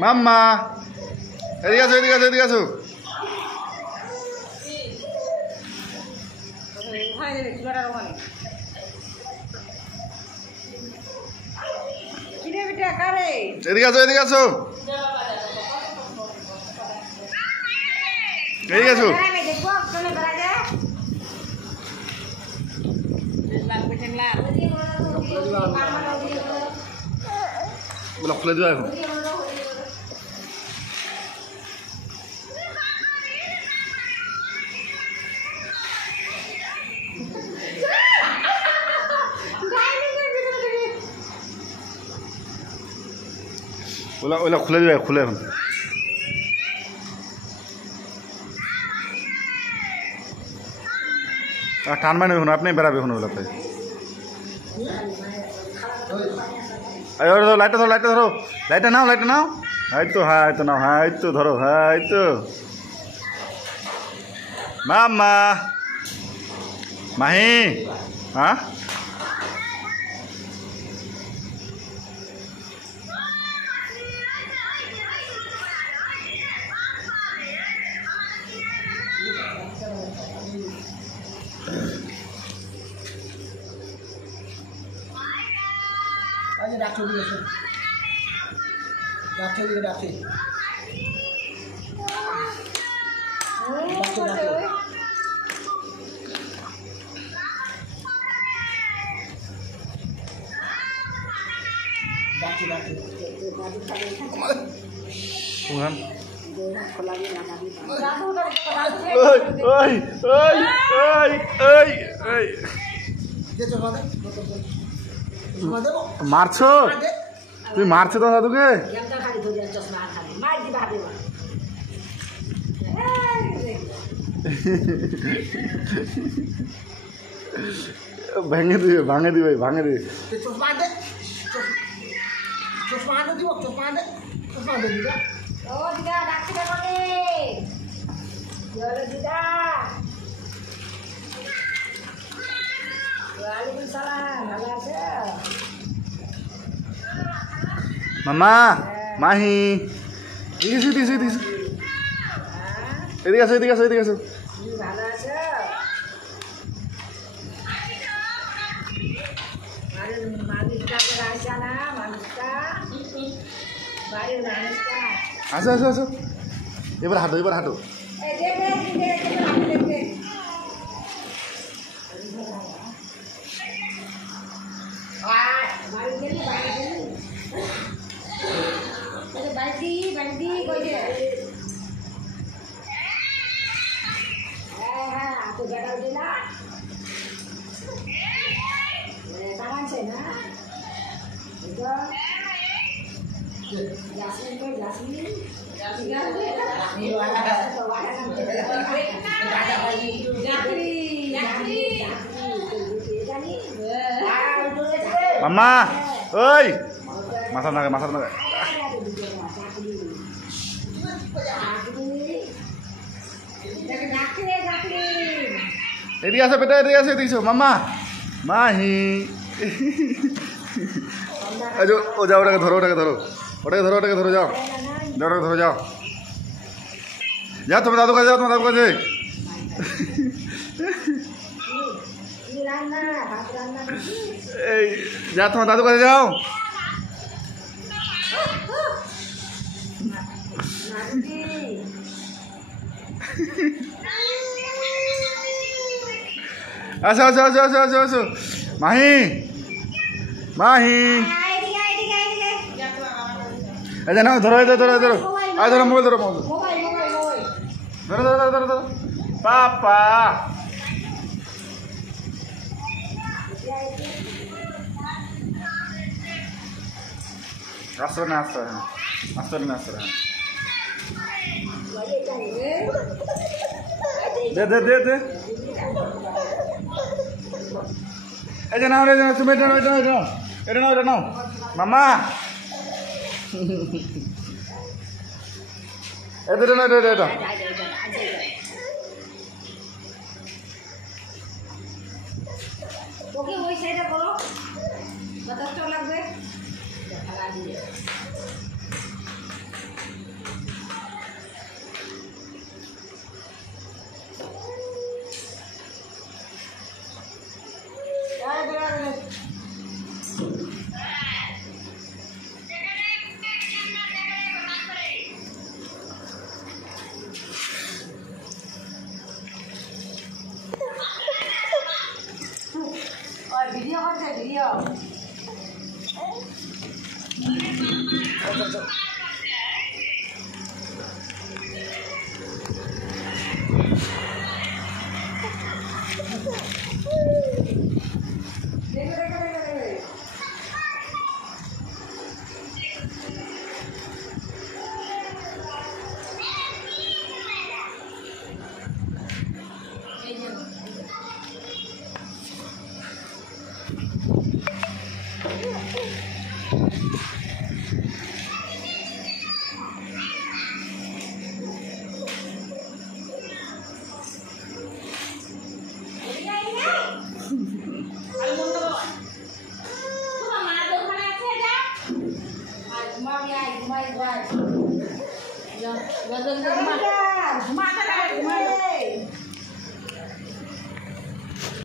মাম্মা এদিকে আসো এদিকে আসো এদিকে আসো এদিকে আসো এদিকে আসো এদিকে আসো বলো খুলে দিও এখন ওলা খুলে দিও খুলে এখন টান মানে এখন আপনি বেড়াবে এখন ওগুলো প্রায় লাইটটা ধরো লাইটটা ধরো লাইটটা নাও এই তো হ্যাঁ এই তো নাও হ্যাঁ এই তো ধরো হ্যাঁ এই তো মাম্মা মাহি হ্যাঁ ডাকছে ডাকছে মারছো তুমি মারছো তো দাদুকে ভেঙে দিবে ভাঙে দিবে মামা মাহি এদিকে আসো এদিকে আসো এদিকে আসো আসো আসো আসো এবার হাঁটো মাম্মা ওই মাথা নাগে এদিকে আসো বেটা এদিকে আসো এদিকে মাম্মা মাহি ও যাও ওটাকে ধরো যাও যাও তোমার দাদু কাছে এই যা তোমার দাদু কাছে যাও আসো মাহি আচ্ছা না ধরো মোবাইল ধরো পাপা আসো দে এই যে নাও তুমি এটা নাও মামা এটা ওকে ওই সাইডে করো কত লাগবে দেখা লাগে Gak